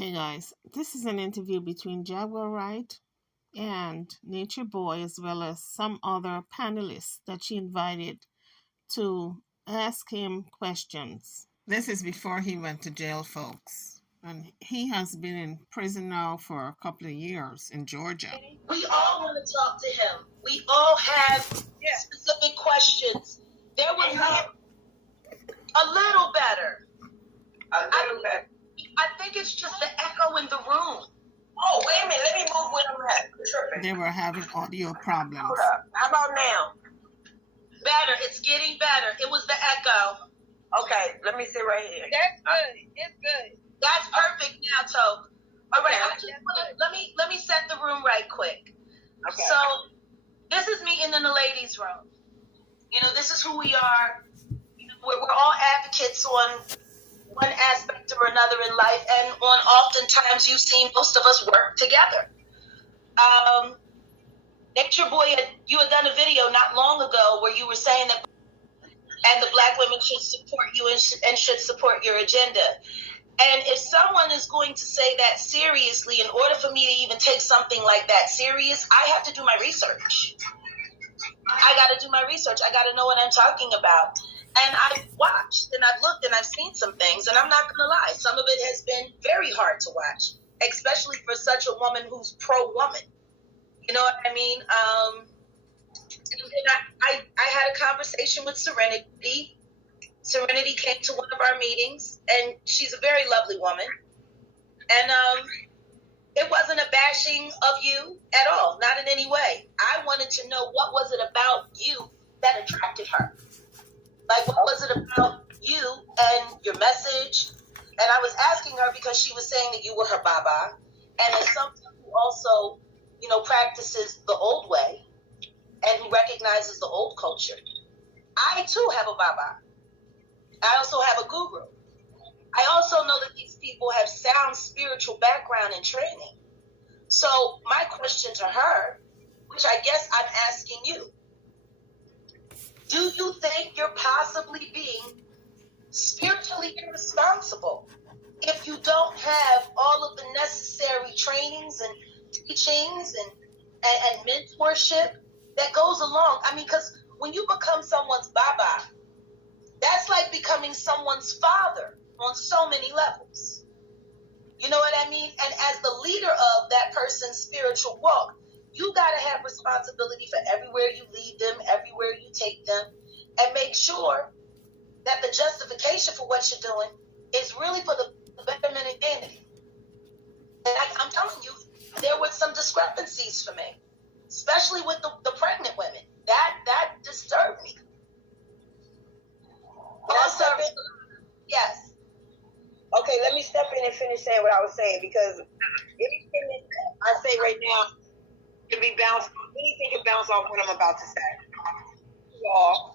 Okay, guys, this is an interview between Jaguar and Nature Boy, as well as some other panelists that she invited to ask him questions. This is before he went to jail, folks. And he has been in prison now for a couple of years in Georgia. We all want to talk to him. We all have specific questions. There was a little better. I think it's just the echo in the room. Oh, wait a minute. Let me move where I'm at. They were having audio problems. Hold up. How about now? Better. It's getting better. It was the echo. Okay, let me sit right here. That's good. It's good. That's perfect now, Toke. All right, let me set the room right quick. Okay. So this is me in the ladies' room. You know, this is who we are. You know, we're all advocates on one aspect or another in life, and on oftentimes you've seen most of us work together. Nature Boy, you had done a video not long ago where you were saying that and the Black women should support you and should support your agenda. And if someone is going to say that seriously, in order for me to even take something like that serious, I have to do my research. I got to do my research. I got to know what I'm talking about. And I've watched and I've looked and I've seen some things, and I'm not going to lie. Some of it has been very hard to watch, especially for such a woman who's pro-woman. You know what I mean? And I had a conversation with Serenity. Serenity came to one of our meetings, and she's a very lovely woman. And it wasn't a bashing of you at all, not in any way. I wanted to know, what was it about you that attracted her? Like, what was it about you and your message? And I was asking her because she was saying that you were her baba, and as someone who also, you know, practices the old way and who recognizes the old culture. I too have a baba. I also have a guru. I also know that these people have sound spiritual background and training. So my question to her, which I guess I'm asking you, do you think you're possibly being spiritually irresponsible if you don't have all of the necessary trainings and teachings and mentorship that goes along? I mean, because when you become someone's baba, that's like becoming someone's father on so many levels. You know what I mean? And as the leader of that person's spiritual walk, you got to have responsibility for everywhere you lead them, everywhere you take them, and make sure that the justification for what you're doing is really for the betterment of humanity. And I'm telling you, there were some discrepancies for me, especially with the pregnant women. That disturbed me. Yes. Okay, let me step in and finish saying what I was saying, because anything that I say right now can be bounced. Anything can bounce off what I'm about to say. Y'all,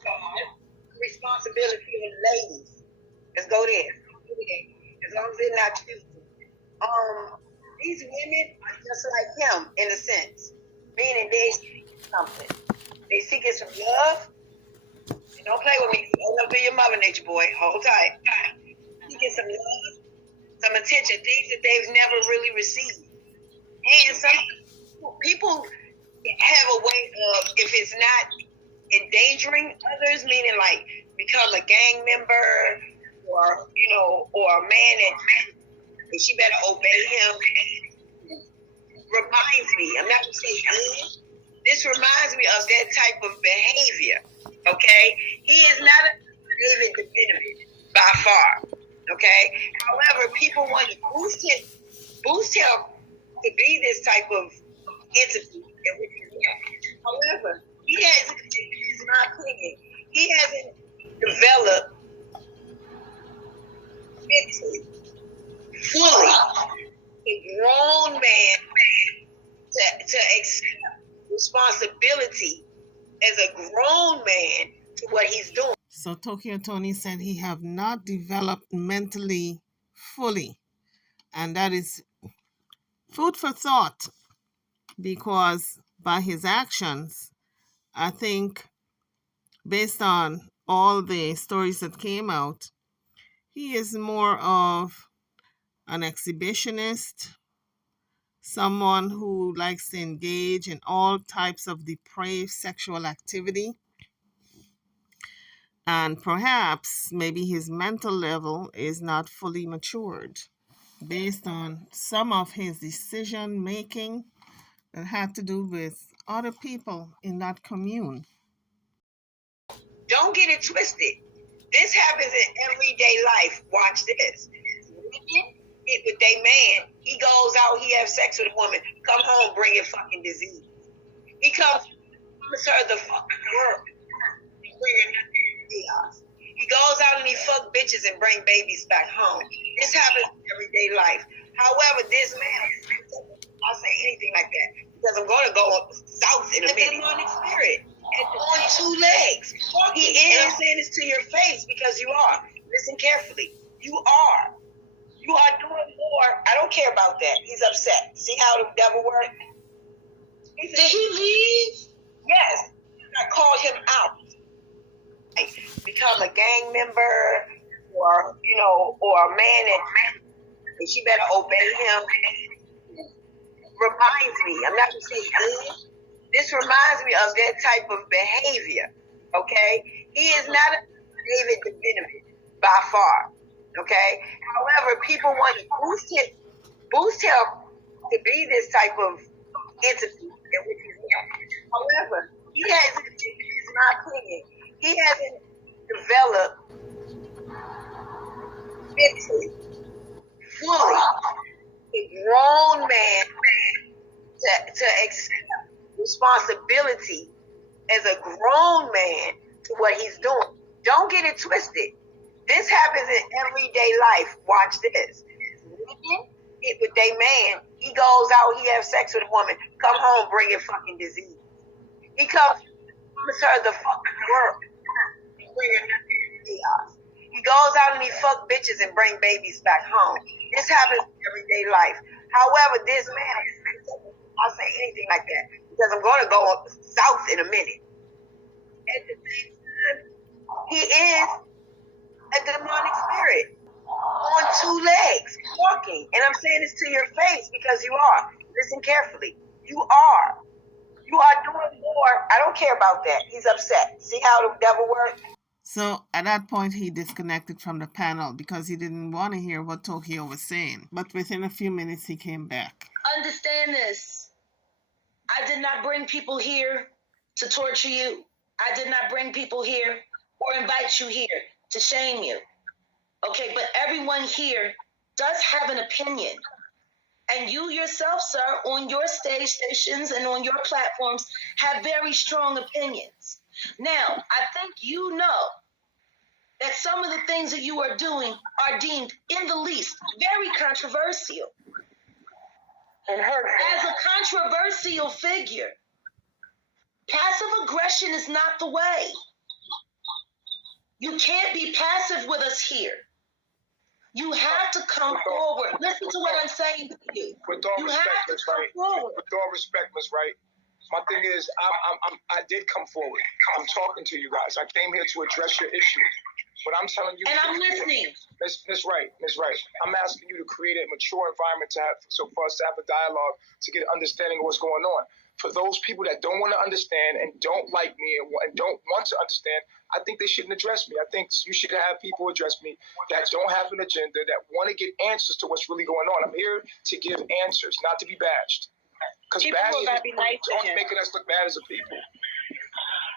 responsibility of ladies. Let's go there. As long as they're not choosing. These women are just like him in a sense, meaning they seek something. They seeking some love. Don't play with me. Don't be your mother, Nature Boy. Hold tight. You get some love, some attention, things that they've never really received. And some people have a way of, if it's not endangering others, meaning like become a gang member or, you know, or a man that she better obey him. Reminds me, I'm not going to say good. This reminds me of that type of behavior. Okay, he is not a David the Venomous by far. Okay, however, people want to boost him to be this type of entity. However, he hasn't, in my opinion, he hasn't developed mentally, fully, a grown man to accept responsibility as a grown man to what he's doing. So Tokyo Tony said he have not developed mentally fully. And that is food for thought, because by his actions, I think based on all the stories that came out, he is more of an exhibitionist, someone who likes to engage in all types of depraved sexual activity, and perhaps maybe his mental level is not fully matured based on some of his decision making that had to do with other people in that commune. Don't get it twisted. This happens in everyday life. Watch this. Women get with their man. He goes out, he has sex with a woman, come home, bringing fucking disease. He comes her the fucking world. He bring her nothing but chaos. He goes out and he fuck bitches and bring babies back home. This happens in everyday life. However, this man, I'll say anything like that because I'm going to go south in a minute. Demonic spirit. And on two legs. He is. And I'm saying this to your face because you are. Listen carefully. You are. You are doing more. I don't care about that. He's upset. See how the devil works? Did he leave? Yes. I called him out. Like, become a gang member or, or a man and she better obey him. Reminds me. I'm not going to say good. This reminds me of that type of behavior, okay? He is not a David the Benefit by far, okay? However, people want to boost him to be this type of entity, which is him. However, he hasn't, in my opinion, he hasn't developed mentally, fully, a grown man to accept responsibility as a grown man to what he's doing. Don't get it twisted. This happens in everyday life. Watch this. Women get with their man. He goes out, he has sex with a woman, come home, bringing fucking disease. He comes her the fucking world. He bring her nothing but chaos. He goes out and he fuck bitches and bring babies back home. This happens in everyday life. However, this man, I'll say anything like that because I'm going to go south in a minute. At the same time, he is a demonic spirit on two legs, walking. And I'm saying this to your face because you are. Listen carefully. You are. You are doing more. I don't care about that. He's upset. See how the devil works? So at that point, he disconnected from the panel because he didn't want to hear what Tokyo was saying. But within a few minutes, he came back. Understand this. I did not bring people here to torture you. I did not bring people here or invite you here to shame you. Okay, but everyone here does have an opinion. And you yourself, sir, on your stage stations and on your platforms have very strong opinions. Now, I think you know that some of the things that you are doing are deemed, in the least, very controversial. And as a controversial figure, passive aggression is not the way. You can't be passive with us here. You have to come forward. Listen to what I'm saying to you. With all You respect, have to Ms. come Wright. forward. With all respect, Ms. Wright. My thing is, I did come forward. I'm talking to you guys. I came here to address your issue. But I'm telling you, And I'm listening. Ms. Wright, I'm asking you to create a mature environment for us to have a dialogue to get an understanding of what's going on. For those people that don't want to understand and don't like me and don't want to understand, I think they shouldn't address me. I think you should have people address me that don't have an agenda, that want to get answers to what's really going on. I'm here to give answers, not to be bashed. Because bashing is only making us look bad as a people.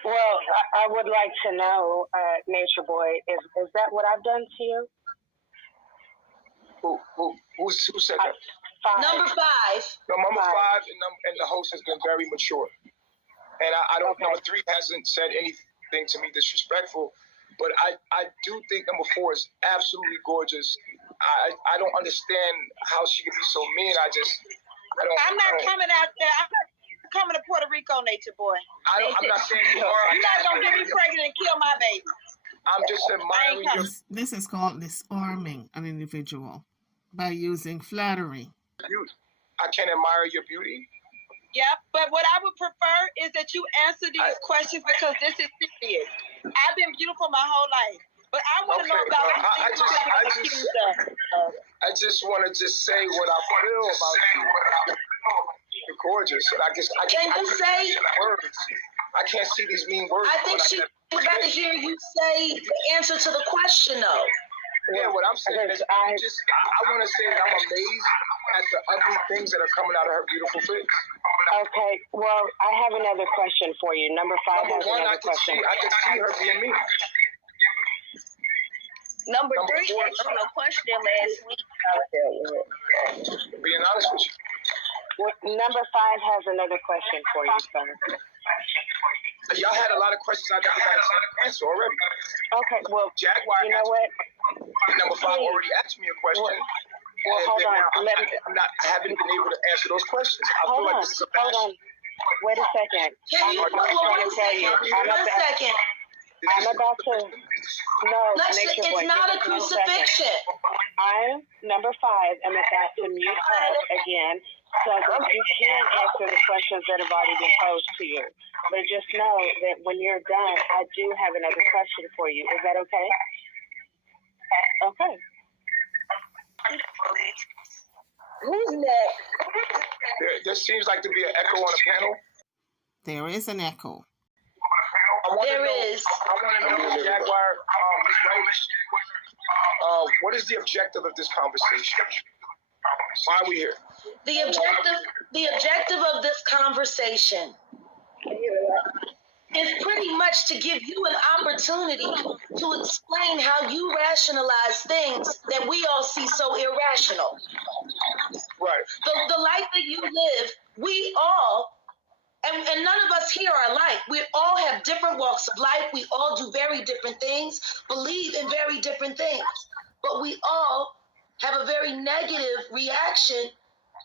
Well, I would like to know, Nature Boy, is that what I've done to you? Who said that? Number 5. No, number 5 and the host has been very mature. And I don't, number 3 hasn't said anything to me disrespectful. But I do think number 4 is absolutely gorgeous. I don't understand how she could be so mean. I'm not coming out there. I'm not coming to Puerto Rico, Nature Boy. I'm not saying you are. You're not going to get me pregnant and kill my baby. I'm just admiring your... This is called disarming an individual by using flattery. beauty. I can admire your beauty. Yeah, but what I would prefer is that you answer these questions because this is serious. I've been beautiful my whole life, but I want to know about I just want to just say what I feel about you. You're gorgeous. And I guess I Can you say? Words. I can't see these mean words. I think she would rather hear you say the answer to the question, though. Yeah, what I'm saying is, I want to say that I'm amazed at the ugly things that are coming out of her beautiful face. Okay, well, I have another question for you. Number 5 has another question. I can see her being mean. Number 3 asked you a question last week. Being honest with you. Well, number 5 has another question for you, sir. Y'all had a lot of questions I never got an answer already. Okay, well, Jaguar, you know what? Number 5 already asked me a question. Well, hold on. I haven't been able to answer those questions. I feel like this is a hold on. Wait a second. Can you? One second. I'm about to. No, it's not a crucifixion. I'm number 5. I'm about to mute her again, so that you can answer the questions that have already been posed to you. But just know that when you're done, I do have another question for you. Is that okay? Okay. Who's next? There seems like to be an echo on the panel. There is an echo. There is. I want to know, Jaguar, what is the objective of this conversation? Why are we here? The objective of this conversation is pretty much to give you an opportunity to explain how you rationalize things that we all see so irrational. Right. The life that you live, we all, and none of us here are alike. We all have different walks of life. We all do very different things, believe in very different things. But we all have a very negative reaction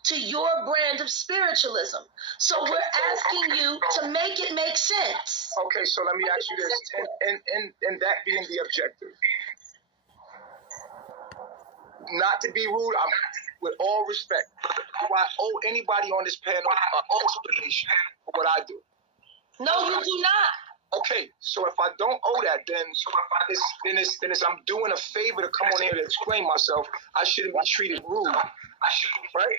to your brand of spiritualism. So we're asking you to make it make sense. Okay, so let me ask you this, and that being the objective. Not to be rude, with all respect, do I owe anybody on this panel an explanation for what I do? No, you do not. Okay, so if I don't owe that, then I'm doing a favor to come on here to explain myself. I shouldn't be treated rude. Right?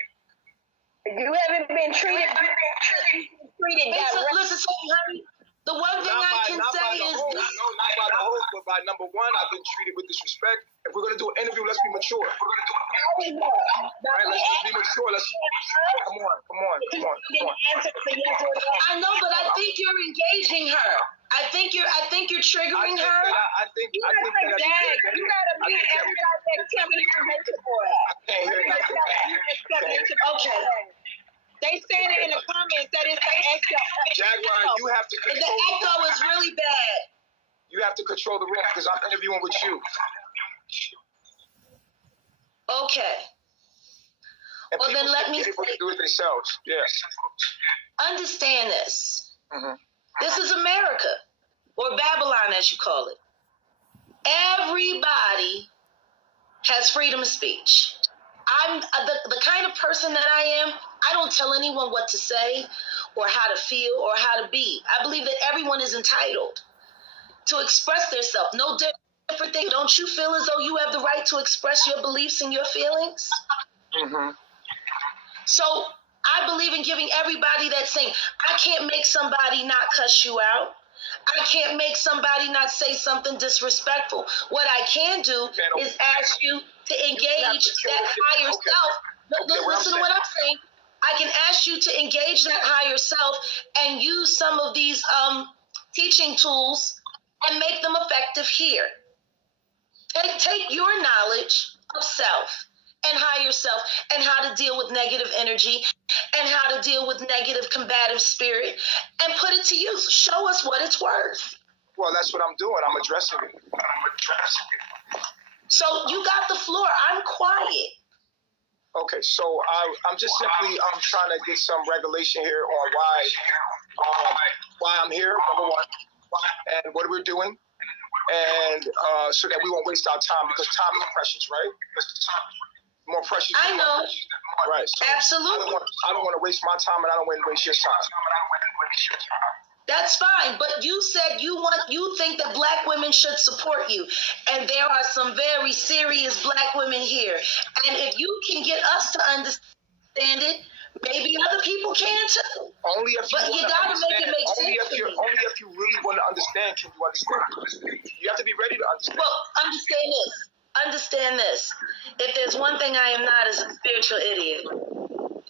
You haven't been treated. Listen, honey. The one thing I can say is not by the host, but by number 1, I've been treated with disrespect. If we're gonna do an interview, let's be mature. Right? Let's just be mature. Come on. I know, but I think you're engaging her. I think you're triggering her. I think you gotta meet everybody that tell me you're Nature Boy. Okay. They saying it in the comments that it's an echo. Jaguar, you have to control. The echo is really bad. You have to control the room because I'm interviewing with you. Okay. And well, then let me do it themselves. Yes. Understand this. Mm-hmm. This is America, or Babylon, as you call it. Everybody has freedom of speech. I'm the kind of person that I am. I don't tell anyone what to say or how to feel or how to be. I believe that everyone is entitled to express themselves. No different thing. Don't you feel as though you have the right to express your beliefs and your feelings? Mm-hmm. So I believe in giving everybody that same. I can't make somebody not cuss you out. I can't make somebody not say something disrespectful. What I can do is ask you to engage that higher self. Listen to what I'm saying. I can ask you to engage that higher self and use some of these teaching tools and make them effective here. And take your knowledge of self and higher self and how to deal with negative energy and how to deal with negative combative spirit and put it to use. Show us what it's worth. Well, that's what I'm doing. I'm addressing it. So you got the floor. I'm quiet. Okay, so I'm just simply trying to get some regulation here on why I'm here, number 1, and what we're doing, and so that we won't waste our time because time is precious, right? More precious. I know. Right. So absolutely. I don't want to waste my time, and I don't want to waste your time. That's fine, but you said you think that black women should support you, and there are some very serious black women here. And if you can get us to understand it, maybe other people can too. Only if you, but you gotta make it make only sense. Only if you really want to understand can you understand. You have to be ready to understand. Well, understand this. Understand this. If there's one thing I am not, is a spiritual idiot.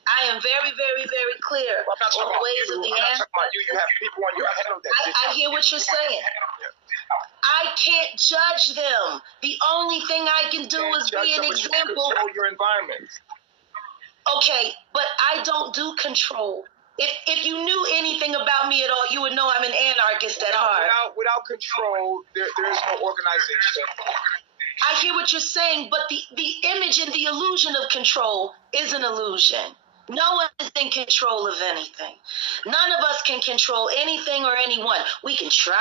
I am very, very, very clear I'm not talking on the about ways you. of the I'm not answer. talking about you. You have people on your head that I hear what you're saying. I can't judge them. The only thing I can do is be an example. Control your environment. Okay, but I don't do control. If you knew anything about me at all, you would know I'm an anarchist at heart. Without control, there is no organization. I hear what you're saying, but the image and the illusion of control is an illusion. No one is in control of anything. None of us can control anything or anyone. We can try,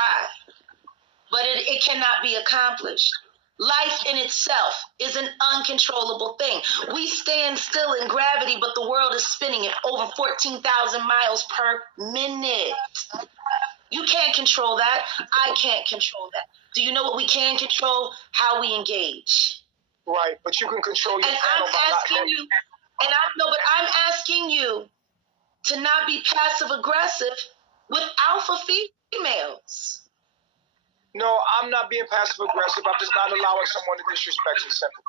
but it cannot be accomplished. Life in itself is an uncontrollable thing. We stand still in gravity, but the world is spinning at over 14,000 miles per minute. You can't control that. I can't control that. Do you know what we can control? How we engage. Right, but you can control your and I'm asking you, but I'm asking you to not be passive aggressive with alpha females. No, I'm not being passive aggressive. I'm just not allowing someone to disrespect me. Simple.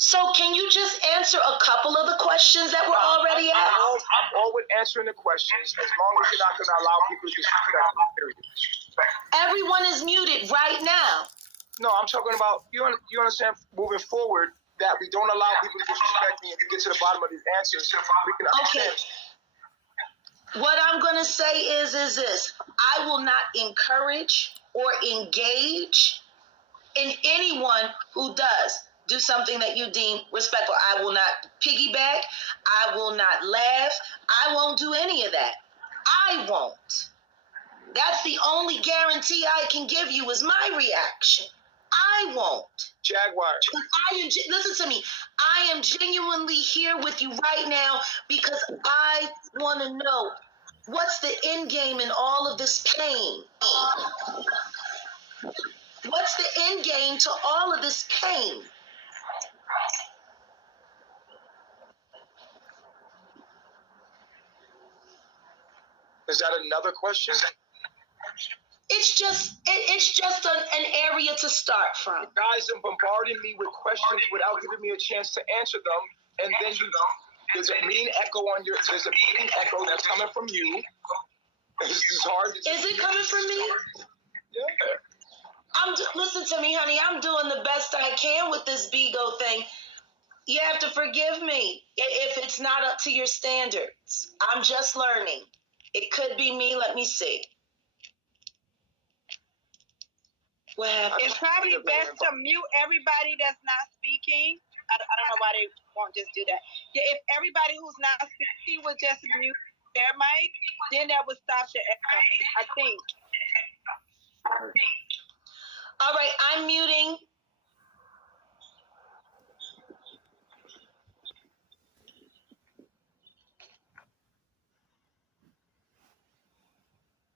So can you just answer a couple of the questions that were already asked? I'm always answering the questions as long as you're not going to allow people to disrespect me, period. Everyone is muted right now. No, I'm talking about, you understand, moving forward, that we don't allow people to disrespect me and to get to the bottom of these answers. We can understand. Okay. What I'm going to say is this. I will not encourage or engage in anyone who does do something that you deem respectful. I will not piggyback. I will not laugh. I won't do any of that. I won't. That's the only guarantee I can give you is my reaction. I won't. Jaguar. Listen to me. I am genuinely here with you right now because I want to know what's the end game in all of this pain. What's the end game to all of this pain? Is that another question? It's just an area to start from. You guys are bombarding me with questions without giving me a chance to answer them, and then there's a mean echo that's coming from you. This is hard. Is it coming from me? Yeah. Listen to me, honey. I'm doing the best I can with this Bigo thing. You have to forgive me if it's not up to your standards. I'm just learning. It could be me. Let me see. It's probably best to mute everybody that's not speaking. I don't know why they won't just do that. Yeah, if everybody who's not speaking would just mute their mic, then that would stop the echo, I think. All right, I'm muting.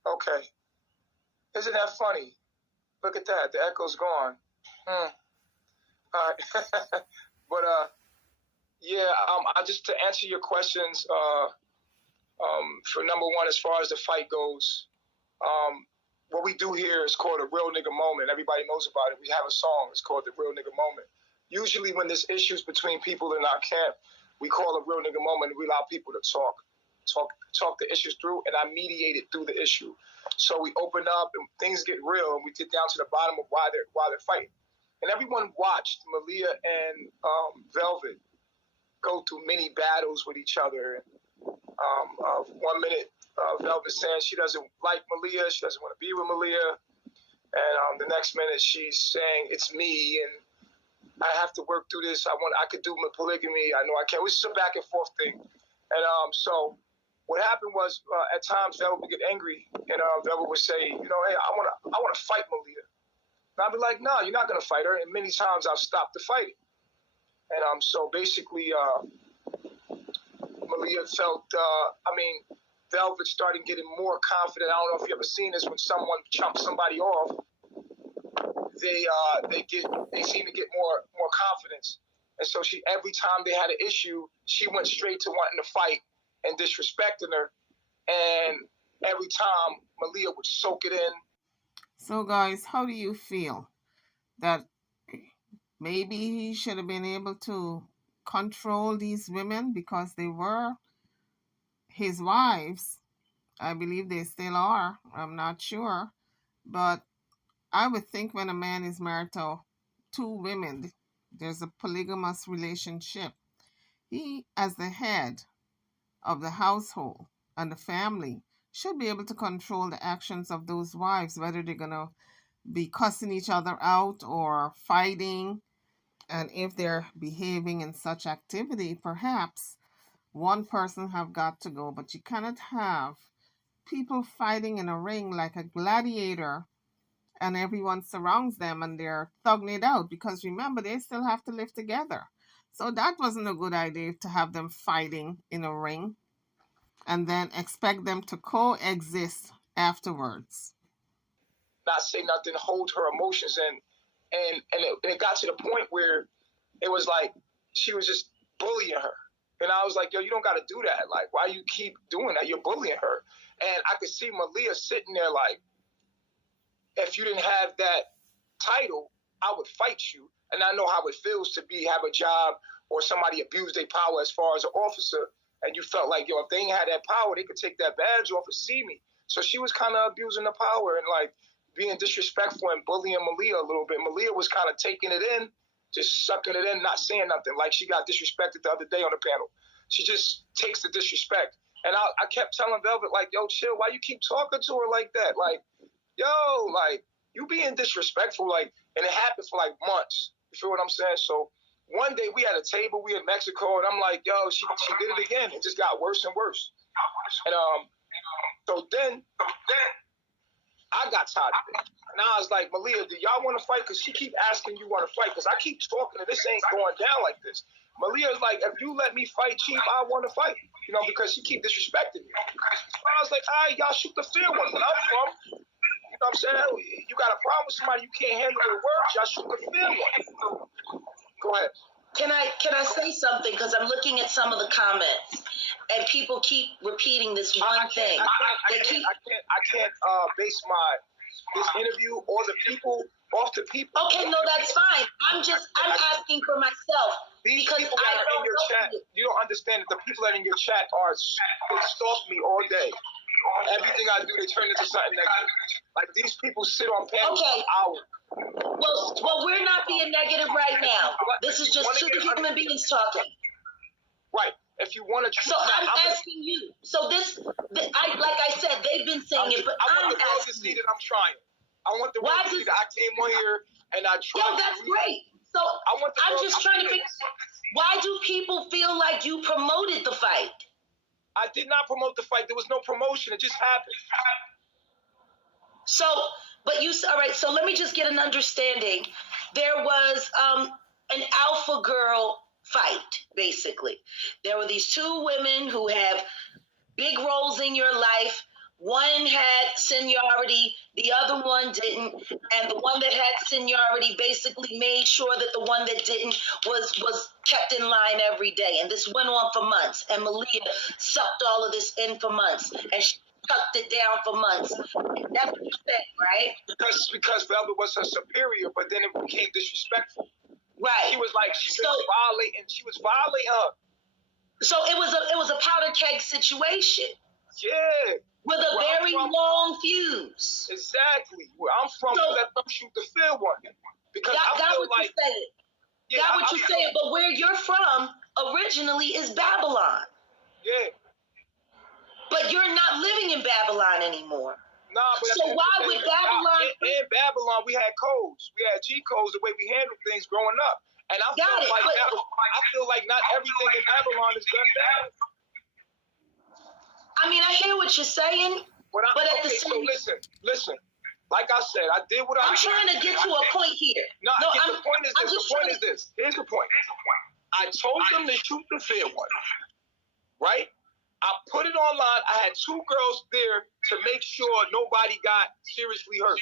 Okay. Isn't that funny? Look at that. The echo's gone. All right. But, yeah, just to answer your questions, for number one, as far as the fight goes, what we do here is called a real nigga moment. Everybody knows about it. We have a song. It's called the real nigga moment. Usually when there's issues between people in our camp, we call a real nigga moment and we allow people to talk the issues through, and I mediate it through the issue. So we open up and things get real and we get down to the bottom of why they're fighting. And everyone watched Malia and Velvet go through many battles with each other. 1 minute, Velvet saying she doesn't like Malia, she doesn't want to be with Malia. And the next minute she's saying it's me and I have to work through this. I could do my polygamy. I know I can't. It's just a back and forth thing. And so what happened was at times Velvet would get angry and Velvet would say, hey, I want to fight Malia. And I'd be like, no, you're not going to fight her. And many times I'll stop the fighting. And so basically Malia felt, Velvet started getting more confident. I don't know if you ever seen this, when someone chumps somebody off, they seem to get more confidence. And so every time they had an issue, she went straight to wanting to fight and disrespecting her. And every time Malia would soak it in. So guys, how do you feel that maybe he should have been able to control these women because they were his wives? I believe they still are. I'm not sure. But I would think when a man is married to two women, there's a polygamous relationship. He, as the head of the household and the family, should be able to control the actions of those wives, whether they're going to be cussing each other out or fighting. And if they're behaving in such activity, perhaps one person have got to go. But you cannot have people fighting in a ring like a gladiator and everyone surrounds them and they're thugging it out, because remember, they still have to live together. So that wasn't a good idea to have them fighting in a ring and then expect them to coexist afterwards. Not say nothing, hold her emotions, and it got to the point where it was like she was just bullying her. And I was like, yo, you don't got to do that. Like, why you keep doing that? You're bullying her. And I could see Malia sitting there like, if you didn't have that title, I would fight you. And I know how it feels to have a job or somebody abuse their power as far as an officer. And you felt like, yo, if they ain't had that power, they could take that badge off and see me. So she was kind of abusing the power and like being disrespectful and bullying Malia a little bit. Malia was kind of taking it in, just sucking it in, not saying nothing. Like she got disrespected the other day on the panel. She just takes the disrespect. And I kept telling Velvet, like, yo, chill, why you keep talking to her like that? Like, yo, like, you being disrespectful, like, and it happened for like months. You feel what I'm saying? So one day we had a table, we in Mexico, and I'm like, yo, she did it again. It just got worse and worse. And so then I got tired of it. And I was like, Malia, do y'all want to fight? Because she keep asking you want to fight. Because I keep talking and this ain't going down like this. Malia's like, if you let me fight, Chief, I want to fight. You know, because she keep disrespecting me. So I was like, all right, y'all shoot the fair one. Where I'm from, you know what I'm saying? You got a problem with somebody, you can't handle their words, y'all shoot the fair one. Go ahead. Can I say something? Because I'm looking at some of the comments, and people keep repeating this one thing. I can't base this interview or the people off the people. Okay, no, that's fine. I'm asking for myself. These because people that are in your chat, you don't understand that the people that are in your chat they stalk me all day. Everything I do, they turn into something negative. Like these people sit on panels for hours. Well, we're not being negative right now. This is just two human beings talking. Right. If you want to. So I'm asking you. So like I said, they've been saying it, but I want the world to see that I'm trying. I want the world to see that I came on here and I tried. Yo, that's great. So I'm just trying to figure. Why do people feel like you promoted the fight? I did not promote the fight. There was no promotion. It just happened. So, all right, so let me just get an understanding. There was an alpha girl fight, basically. There were these two women who have big roles in your life. One had seniority, the other one didn't, and the one that had seniority basically made sure that the one that didn't was kept in line every day. And this went on for months, and Malia sucked all of this in for months, and she tucked it down for months. That's what you said, right? Because Velvet was her superior, but then it became disrespectful. Right. She was like, she was violating her. So it was a powder keg situation. Yeah. With a very long fuse. Exactly. Where I'm from, let them shoot the fair one. Because I feel like... Got what you're saying, but where you're from originally is Babylon. Yeah. But you're not living in Babylon anymore. Nah, but so why would Babylon... In Babylon, we had codes. We had G codes, the way we handled things growing up. And I feel like not everything in Babylon is done bad. I mean, I hear what you're saying, but at the same time... So listen. Like I said, I did what I'm trying to get to a point here. The point is this. Here's the point. I told them to shoot the fair one, right? I put it online. I had 2 girls there to make sure nobody got seriously hurt.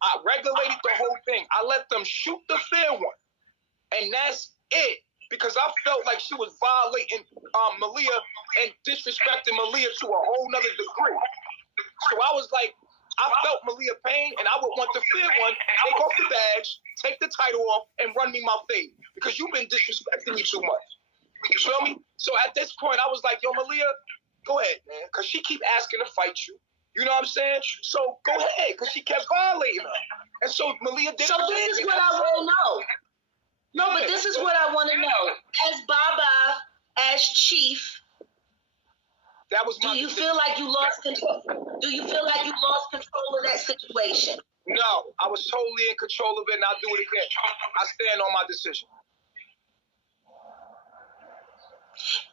I regulated the whole thing. I let them shoot the fair one. And that's it. Because I felt like she was violating Malia and disrespecting Malia to a whole nother degree. So I was like, I felt Malia pain, and I would want the fair one, take off the badge, take the title off, and run me my fade. Because you've been disrespecting me too much. You feel me? So at this point, I was like, yo, Malia, go ahead, man. Because she keep asking to fight you. You know what I'm saying? So go ahead, because she kept violating her. And so Malia did. So this is what I want to know. No, but this is what I want to know. As Baba, as chief, that was my do you decision. feel like you lost control? Do you feel like you lost control of that situation? No, I was totally in control of it, and I'll do it again. I stand on my decision.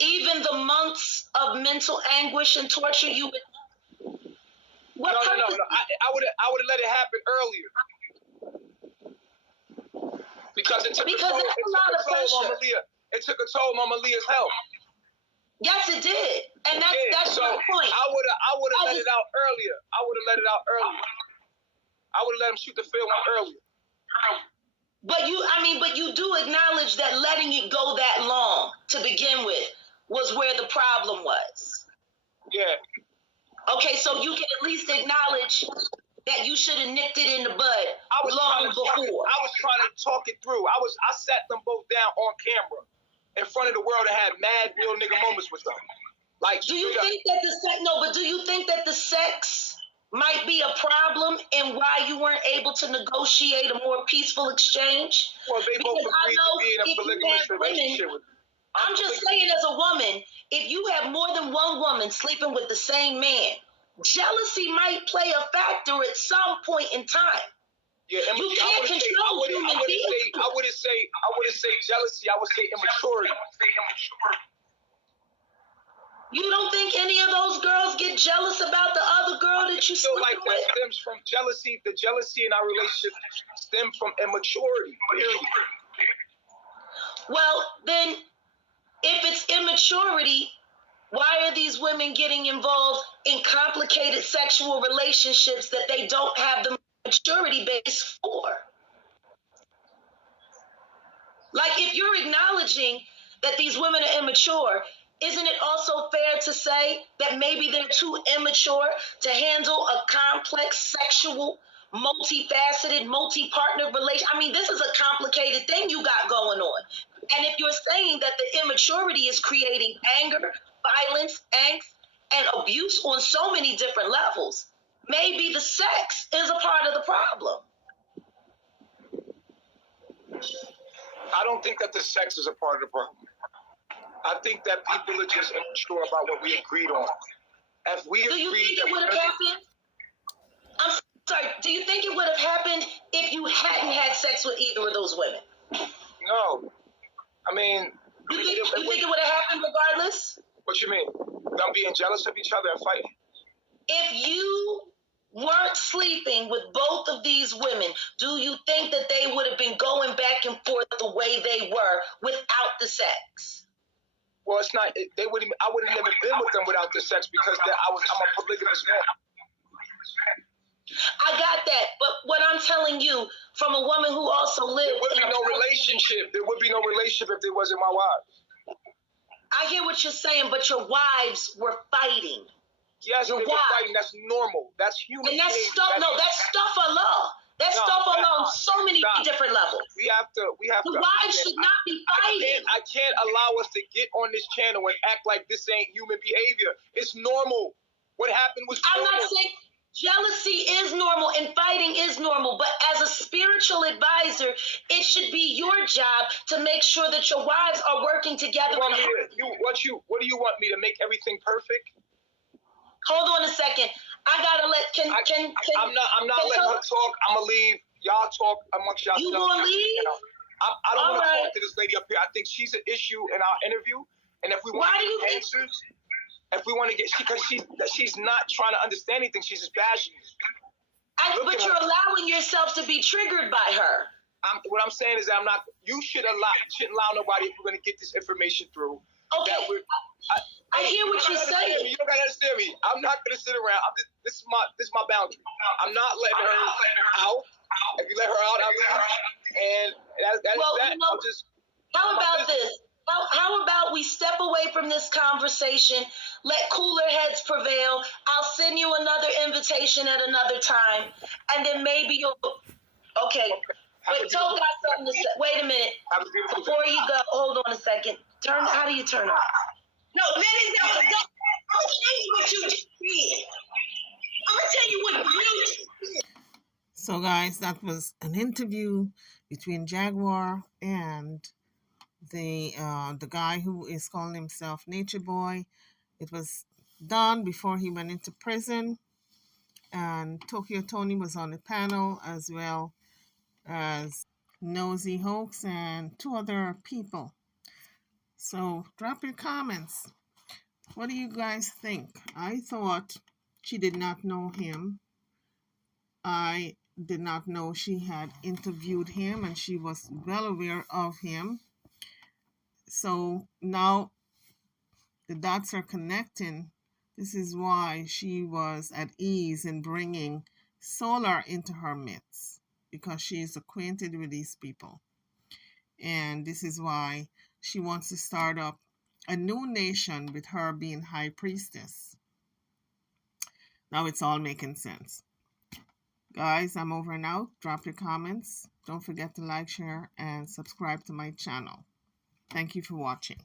Even the months of mental anguish and torture you would. No. I would have let it happen earlier. Because it took a toll on Malia. It took a toll on Malia's health. Yes, it did, and that's so my point. I would have let it out earlier. I would have let him shoot the fair one earlier. But you do acknowledge that letting it go that long to begin with was where the problem was. Yeah. Okay, so you can at least acknowledge that you should have nipped it in the bud long before. I was trying to talk it through. I sat them both down on camera in front of the world and had mad real nigga moments with them. Like, do you think that the sex might be a problem in why you weren't able to negotiate a more peaceful exchange? Well, they both agreed to be in a polygamous relationship with. I'm just saying, as a woman, if you have more than one woman sleeping with the same man, jealousy might play a factor at some point in time. Yeah, you can't control human beings. I wouldn't say jealousy. I would say immaturity. You don't think any of those girls get jealous about the other girl that you sleep with? Like that stems from jealousy. The jealousy in our relationship stems from immaturity. Period. Well, then, if it's immaturity, why are these women getting involved in complicated sexual relationships that they don't have the maturity base for? Like, if you're acknowledging that these women are immature, isn't it also fair to say that maybe they're too immature to handle a complex sexual, multifaceted, multi-partner relationship? I mean, this is a complicated thing you got going on. And if you're saying that the immaturity is creating anger, violence, angst, and abuse on so many different levels, maybe the sex is a part of the problem. I don't think that the sex is a part of the problem. I think that people are just immature about what we agreed on. If we do you agreed think it would have happened? I'm sorry. Do you think it would have happened if you hadn't had sex with either of those women? No. I mean, you think it would have happened regardless? What you mean? Them being jealous of each other and fighting? If you weren't sleeping with both of these women, do you think that they would have been going back and forth the way they were without the sex? Well, it's not. I wouldn't have been with them without the sex because I'm a polygamous man. I got that, but what I'm telling you from a woman who also lived in a relationship. There would be no relationship if there wasn't my wife. I hear what you're saying, but your wives were fighting. Yes, they were fighting. That's normal. That's human. And that's stuff. That's stuff of law. That's stuff of law on so many different levels. We have to. The wives should not be fighting. I can't allow us to get on this channel and act like this ain't human behavior. It's normal. What happened was normal. I'm not saying. Jealousy is normal and fighting is normal, but as a spiritual advisor, it should be your job to make sure that your wives are working together. What do you want me to make everything perfect? Hold on a second. I gotta let. I'm not letting her talk. I'm gonna leave. Y'all talk amongst yourselves. You gonna leave? I don't want to talk to this lady up here. I think she's an issue in our interview, and if we want answers. If we want to get, because she's not trying to understand anything, she's just bashing you. But you're allowing yourself to be triggered by her. What I'm saying is that shouldn't allow nobody if we're going to get this information through. Okay, I I hear what you're saying. You don't gotta understand me. I'm not gonna sit around. This is my boundary. I'm not letting her out. If you let her out, I'll leave. And that's Well, that. you know, I'll just. how about this? How about we step away from this conversation, let cooler heads prevail. I'll send you another invitation at another time, and then maybe you'll. Okay. Wait, Toe got something to say. Wait a minute. Before you go, hold on a second. How do you turn off? No, ladies, I'm gonna tell you what you just did. I'm gonna tell you what you just did. So, guys, that was an interview between Jaguar and the guy who is calling himself Nature Boy. It was done before he went into prison, and Tokyo Tony was on the panel, as well as Nosy Hoax and 2 other people. So drop your comments. What do you guys think? I thought she did not know him. I did not know she had interviewed him, and she was well aware of him. So now the dots are connecting. This is why she was at ease in bringing Solar into her midst, because she is acquainted with these people. And this is why she wants to start up a new nation with her being high priestess. Now it's all making sense. Guys, I'm over and out. Drop your comments. Don't forget to like, share, and subscribe to my channel. Thank you for watching.